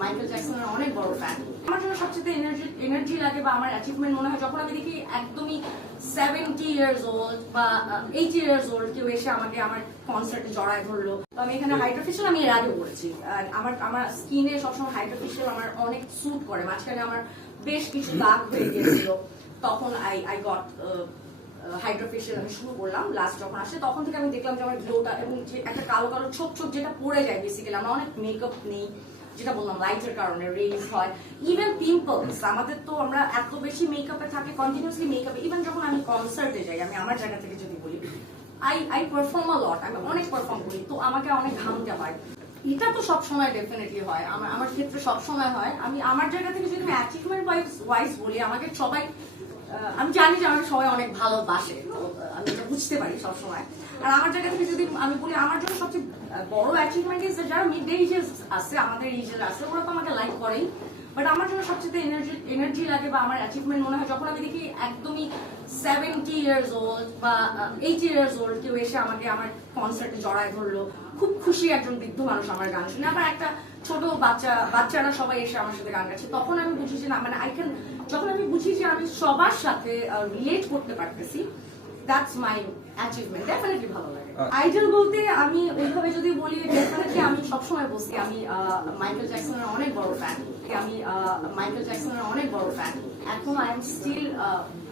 Michael জ্যাকসনের অনেক বড় fan আমার জন্য সবচেয়ে এনার্জি এনার্জি লাগে বা আমার অ্যাচিভমেন্ট মনে হয় যখন আমি দেখি একদমই সেভেন্টি ইয়ার্স ওল্ড বা এইটি ইয়ার্স ওল্ড কেউ এসে আমাকে আমার কনসার্টে জড়ায় ধরলো। তো আমি এখানে হাইড্রোফেশিয়াল আমি এর আগে করেছি। আমার আমার স্কিনে সবসময় হাইড্রোফেশিয়াল আমার অনেক স্যুট করে। মাঝখানে আমার বেশ কিছু দাগ হয়ে গিয়েছিল। তখন আই আই গট হাইড্রোফেশিয়াল আমি শুরু করলাম। লাস্ট যখন আসে তখন থেকে আমি দেখলাম যে আমার গ্লোটা এবং যে একটা কালো কালো ছোপ ছোপ যেটা পড়ে যায় বেসিক্যালি আমরা অনেক মেকআপ নেই। যেটা বললাম লাইটের কারণে রেজ হয়। ইভেন পিম্পলস আমাদের তো আমরা এত বেশি মেকআপে থাকে কন্টিনিউসলি মেকআপে ইভেন যখন আমি কনসার্টে যাই, আমি আমার জায়গা থেকে যদি বলি I I perform a lot আমি অনেক পারফর্ম করি, তো আমাকে অনেক ঘামতে হয় এটা তো সব সময় ডেফিনেটলি হয় আমার আমার ক্ষেত্রে সব সময় হয়। আমি আমার জায়গা থেকে যদি আমি অ্যাচিভমেন্ট ওয়াইজ ওয়াইজ বলি, আমাকে সবাই আমি জানি যে আমাকে সবাই অনেক ভালোবাসে আমি এটা বুঝতে পারি সব সময় আর আমার জায়গা থেকে যদি আমি বলি, আমার জন্য সবচেয়ে বড় অ্যাচিভমেন্ট ইজ যারা মিড ডে এজেস আছে, আমাদের এজের আছে, ওরা তো আমাকে লাইক করেই। বাট আমার জন্য সবচেয়ে এনার্জি এনার্জি লাগে বা আমার অ্যাচিভমেন্ট মনে হয় যখন আমি দেখি একদমই সেভেন্টি ইয়ার্স ওল্ড বা এইটি ইয়ার্স ওল্ড কেউ এসে আমাকে আমার কনসার্টে জড়ায় ধরলো, খুব খুশি একজন বৃদ্ধ মানুষ আমার গান শুনে। আবার একটা ছোট বাচ্চা, বাচ্চারা সবাই এসে আমার সাথে গান গাচ্ছে। তখন আমি বুঝি যে না মানে আই ক্যান যখন আমি বুঝি যে আমি সবার সাথে রিলেট করতে পারতেছি দ্যাটস মাই অ্যাচিভমেন্ট ডেফিনেটলি ভালো লাগে। আইডল বলতে আমি ওইভাবে যদি বলি ডেফিনেটলি আমি সবসময় বলছি আমি মাইকেল জ্যাকসনের অনেক বড় ফ্যান আমি মাইকেল জ্যাকসনের অনেক বড় ফ্যান এখন আই এম স্টিল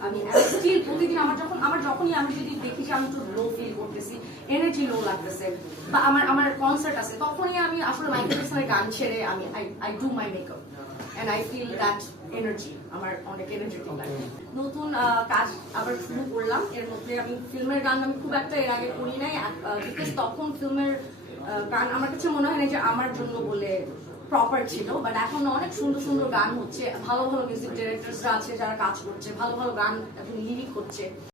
আমি স্টিল প্রতিদিন আমার যখন আমার যখনই আমি যদি দেখি যে আমি একটু লো ফিল করতেছি এনার্জি লো লাগতেছে বা আমার আমার কনসার্ট আছে তখনই আমি আসলে মাইকেল জ্যাকসনের গান ছেড়ে আমি I do my makeup and I feel that energy আমার অনেক এনার্জি লাগে। নতুন কাজ আবার শুরু করলাম। এর মধ্যে আমি ফিল্মের গান আমি খুব একটা এর আগে করি নাই। বিকজ তখন ফিল্মের গান আমার কাছে মনে হয় না যে আমার জন্য বলে প্রপার ছিল। বাট এখন অনেক সুন্দর সুন্দর গান হচ্ছে। ভালো ভালো মিউজিক ডিরেক্টরসরা আছে যারা কাজ করছে। ভালো ভালো গান এখন লিরিক হচ্ছে।